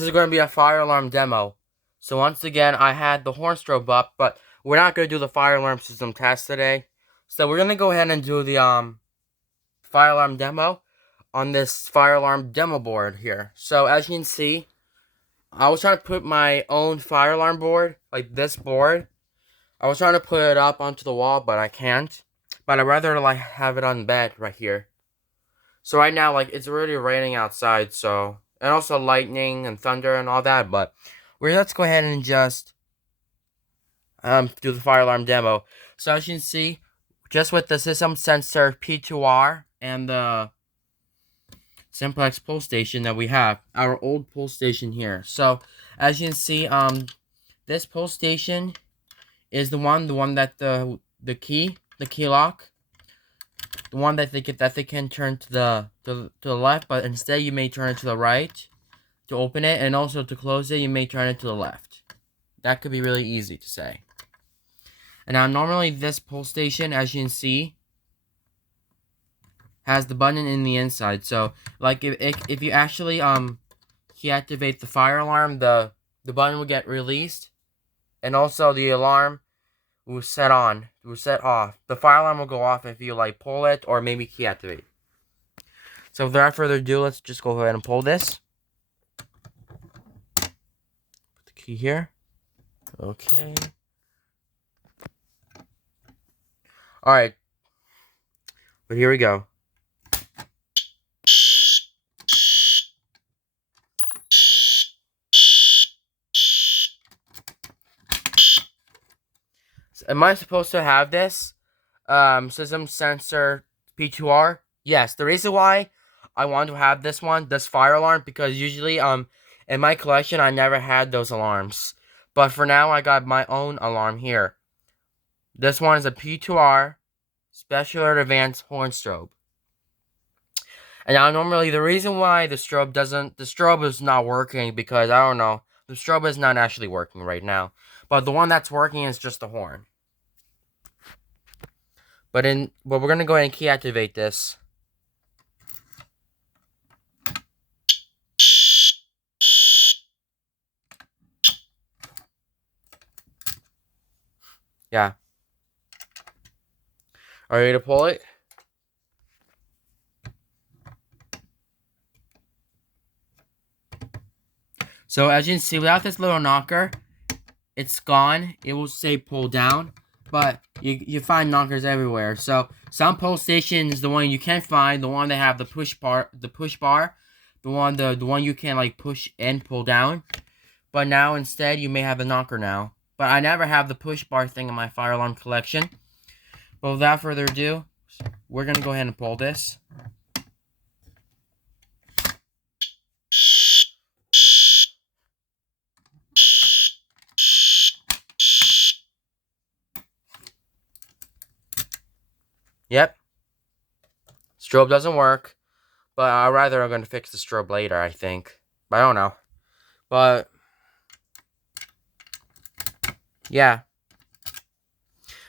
This is going to be a fire alarm demo. So once again, I had the horn strobe up, but we're not going to do the fire alarm system test today. So we're going to go ahead and do the fire alarm demo on this fire alarm demo board here. So as you can see, I was trying to put my own fire alarm board, like this board. I was trying to put it up onto the wall, but I can't. But I'd rather like have it on bed right here. So right now, like, it's already raining outside, so, and also lightning and thunder and all that, but let's go ahead and just do the fire alarm demo. So as you can see, just with the system sensor P2R and the simplex pull station that we have, our old pull station here. So as you can see, this pull station is the one that the key lock, the one that they can turn to the left, but instead you may turn it to the right to open it, and also to close it you may turn it to the left. That could be really easy to say. And now normally this pull station, as you can see, has the button in the inside. So like if you actually deactivate the fire alarm, the button will get released, and also the alarm will set off. The fire alarm will go off if you like pull it or maybe key activate. So without further ado, let's just go ahead and pull this. Put the key here. Okay. Alright. But here we go. So am I supposed to have this system sensor P2R? Yes. The reason why I want to have this fire alarm, because usually in my collection I never had those alarms. But for now I got my own alarm here. This one is a P2R Special Alert Advanced Horn Strobe. And now normally the reason why the strobe is not working, because I don't know, the strobe is not actually working right now. But the one that's working is just the horn. But we're gonna go ahead and key activate this. Yeah. Are you ready to pull it? So as you can see, without this little knocker, it's gone. It will say pull down, but you find knockers everywhere. So some pull stations, the one you can find, the one that have the push bar, the one you can like push and pull down. But now instead you may have a knocker now. But I never have the push bar thing in my fire alarm collection. But without further ado, we're gonna go ahead and pull this. Yep. Strobe doesn't work. But I'm going to fix the strobe later, I think. But I don't know. But yeah.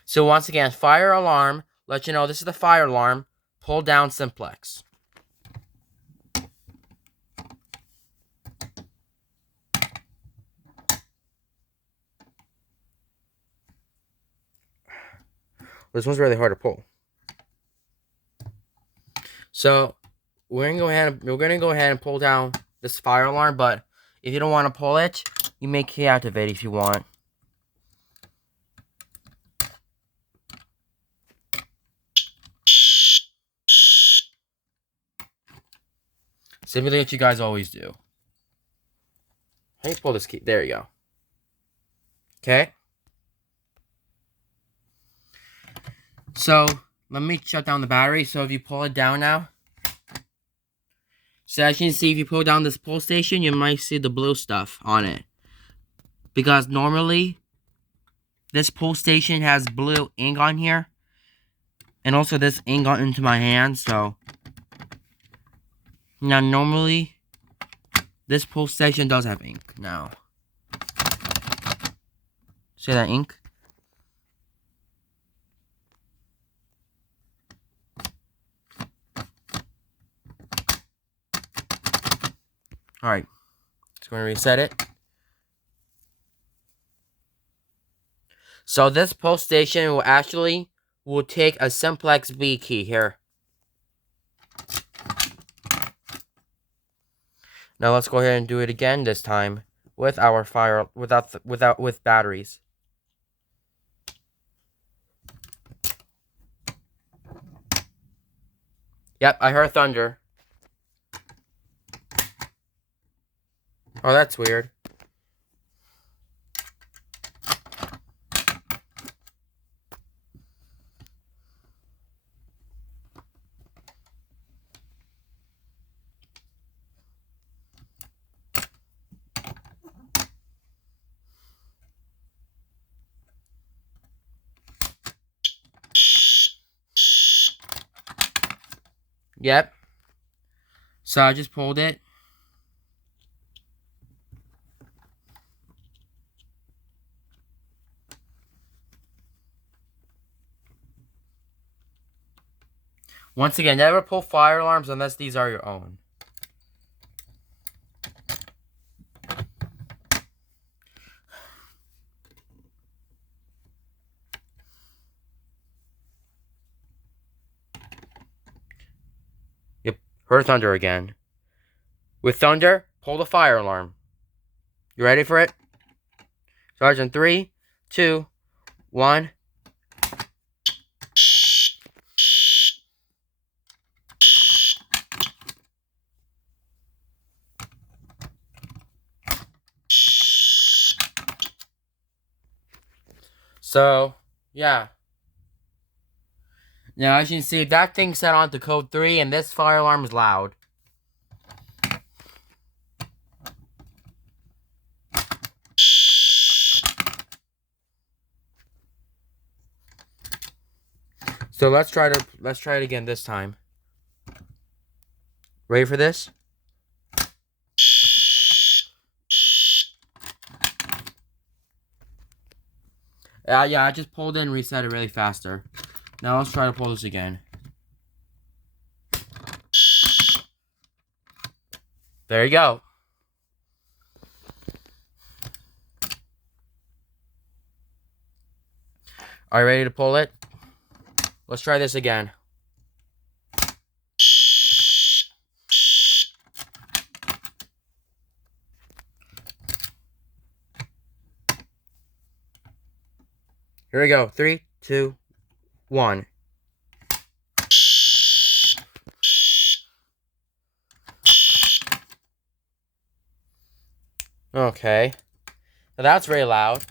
So once again, fire alarm. Let you know this is the fire alarm. Pull down simplex. This one's really hard to pull. So we're gonna go ahead and pull down this fire alarm, but if you don't want to pull it, you may key activate if you want. Simply what you guys always do. How do you pull this key? There you go. Okay. So let me shut down the battery. So if you pull it down now. So as you can see, if you pull down this pull station, you might see the blue stuff on it. Because normally, this pull station has blue ink on here. And also this ink got into my hand, so. Now normally, this pull station does have ink now. See that ink? Alright. Let's going to reset it. So this pull station will take a simplex B key here. Now let's go ahead and do it again this time with our with batteries. Yep, I heard thunder. Oh, that's weird. Yep. So I just pulled it. Once again, never pull fire alarms unless these are your own. Yep, heard thunder again. With thunder, pull the fire alarm. You ready for it? Starts in 3, 2, 1. So, yeah. Now, as you can see, that thing's set on to code 3, and this fire alarm is loud. So let's try it again this time. Ready for this? Yeah, I just pulled it and reset it really faster. Now let's try to pull this again. There you go. Are you ready to pull it? Let's try this again. Here we go. 3, 2, 1. Okay. Now that's very loud.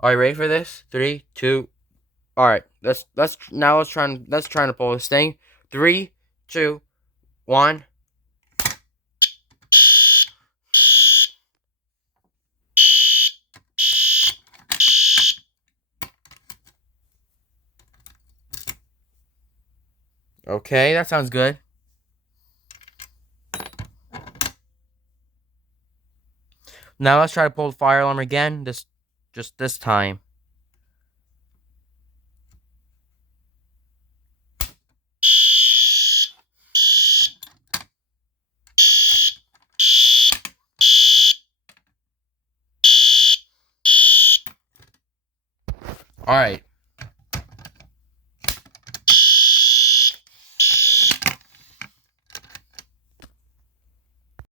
Are you ready for this? 3, 2. All right. Let's try to pull this thing. 3, 2, 1. Okay, that sounds good. Now let's try to pull the fire alarm again. Just this time. All right.